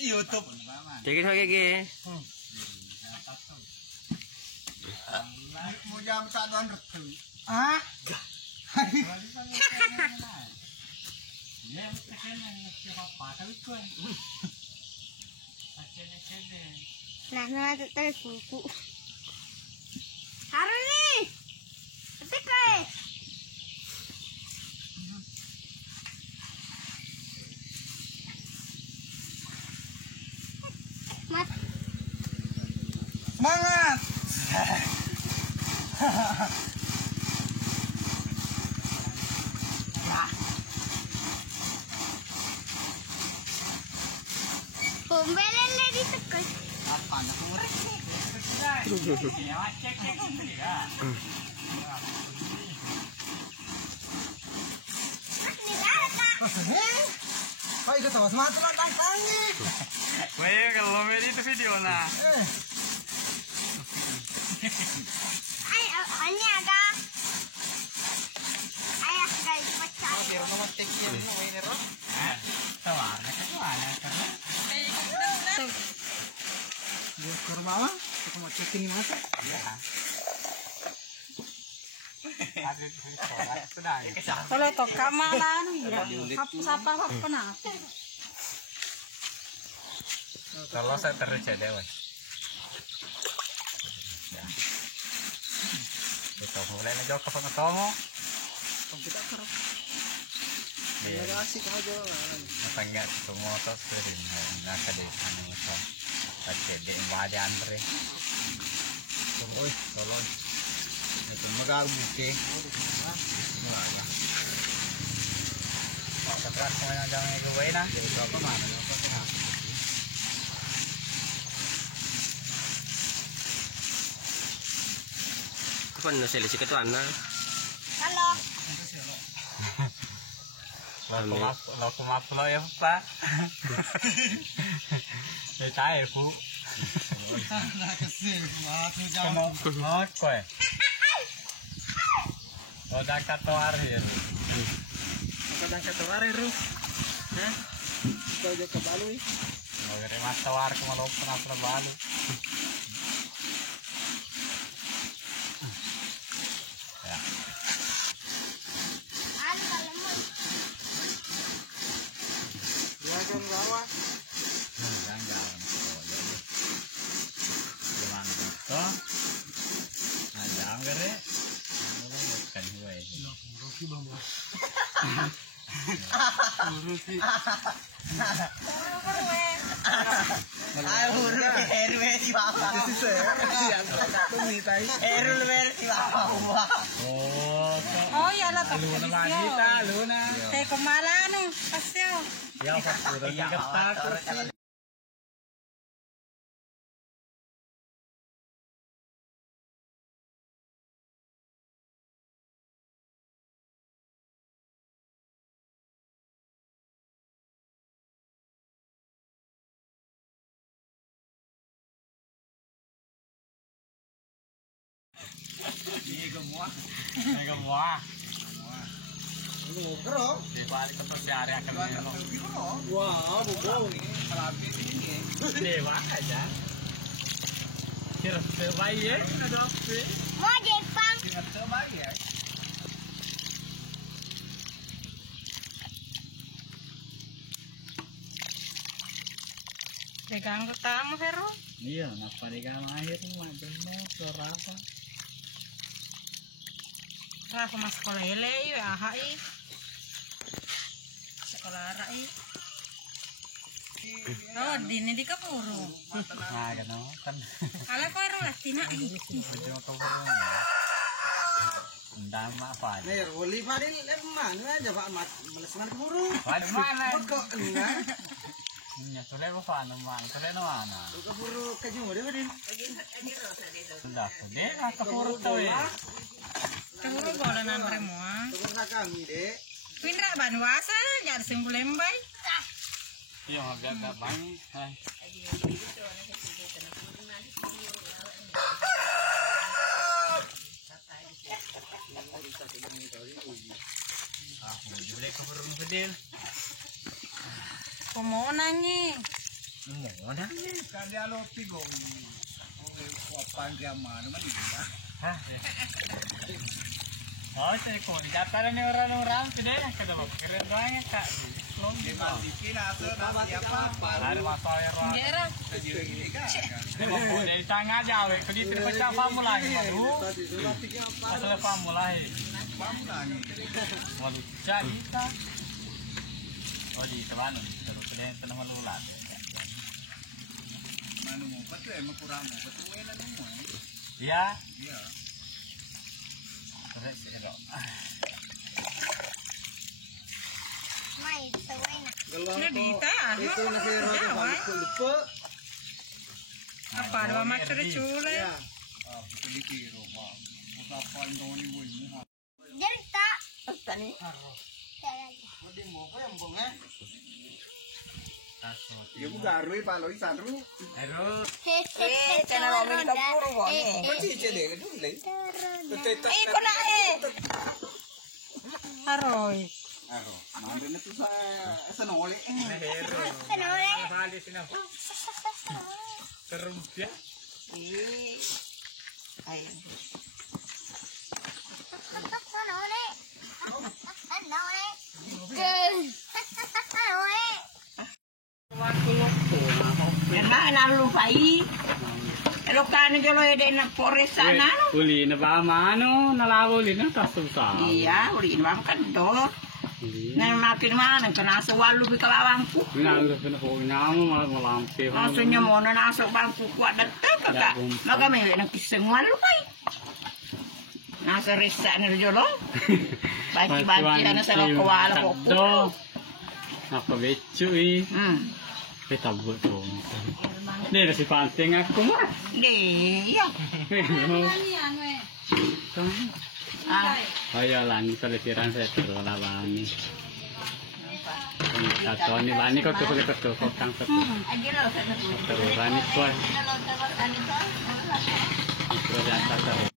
YouTube. Jadi lagi. Mau jam 1 retu. Ah. Nah, nama terus buku. Hari ini. Ketik guys. Semangat. Pembelanya ditekan. Kau ikut sama semangat tantangnya. Weh, kalau mau itu video nah. Hanya ada. Ayah guys pecah. Biar memetik yang ini roh. Dia ke bawah, kita mau cek ini masa? Iya. Kalau itu kamalan, siapa pernah? Kalau saya terjadi mas. Ya. Kita mulai ngejok ke pengetong. Kita kerap. Ya asik aja. Matangnya itu motor sering. Nggak ada sana motor. Tapi jadi wajah andre. Tolong. Itu megang bukti. Pak keras semuanya jangan itu baik nah. Berapa mana? Kapan nasi lisi ketuan nah? Halo. Laku maaf lo ya pak. Saya cair bu. Kesil, masuk jam. Oke. Udah katoarir. Kadang ketawari ru. Hah? Kau juga kebalui. Mau ngirim tawar ke malu pernah balu. Ya. Ya kan garwa. Jangan. Jangan gitu. Nah jangan gede. Kan gue. Ruki bambu. Ruki. Ayo RW di bawah. Itu saya. Siang. Tumitai. RW di bawah. Oh ya lah tak. Luna wanita, Luna. Saya kemalan pasti. Ya udah ketak. Ini gemua. Lu kero. Di balik terus hari akan minum. Wah, bobo nih. Selapis ini. Dewa aja. Kira terbaik ya, ada apa? Mau Jepang. Ingat terbaik ya. Pegang tamu Heru. Iya, napa dengan air mah benar serasa. Lah sama sekolah ele ya ahai. Sekolah rai. Oh, dini di kapuru. Nah, kan. Kalau kau orang Latina Betul keburu. Ndama apa? Nih, Roli Fadil mana aja Pak Mat. Melesan keburu. Mana? Kok enggak? Ya, sore apa nama? Sore mana? Keburu kejung dia Fadil. Sudah, deh, keburu tuh ya. Kapuru bola nantre mua. Keburu kami deh. Pindra banwasa jar singkulembay. Iya, agak banyak. Aku boleh ke burung bedil. Kumo nanyi. Mau dah. Kan dia lo pigo. Oh, apa dia mana dia? Hah? Oh, saya kau datang ni orang-orang sudah kata lo keren banget kak. Dia malikin atau apa? Ada masalah yang orang. Daerah. Dari tengah jauh, kalau itu pecah pamu lagi baru. Masalah pamu lagi. Walau jadi tak. Oh di mana? Kalau kena teman ulat. Mana mau betul emang kurang mau betul enak semua. Ya. Iya. Terus ini dong. Mai, sawai na. Ini dita. Itu nasi roti balik lupa. Apa ada macam cule? Ah, pilih rumah. Usapan dong ni boleh. Jerta. Tani. Mesti mau apa yang bunga? Asal. Ya bukan arui paloi satu. Aduh. Channel kami di kapur kok. Mesti jadi kan dulu. Kau nak Haroy. Aduh, nanti itu saya senoli. Senole. Balik sini apa? Terumpia. Senole. Senole. Senole. Jangan nak lupai. Kalau kan kalau ada nak forest sana. Uli na ba mano nalawuli na susah. Iya, urin bang kan do. Nah makin mana kena sewalu di kalawangku. Nalo pina ko nyamo malampi. Maksudnya mau nasuk bangku kuat detek kakak. Maka mewek nak kiseng walu pai. Nasa risak ni jolo. Banci-banci ana selo kewala kok. Apa becu i? Kita buat dong. Ini si panting aku mah. Iya. Ayolah, ni pelesiran saya terus lawan ni. Satu ni bani kau tu boleh kau kotang satu. Terus bani kuat. Terus yang satu.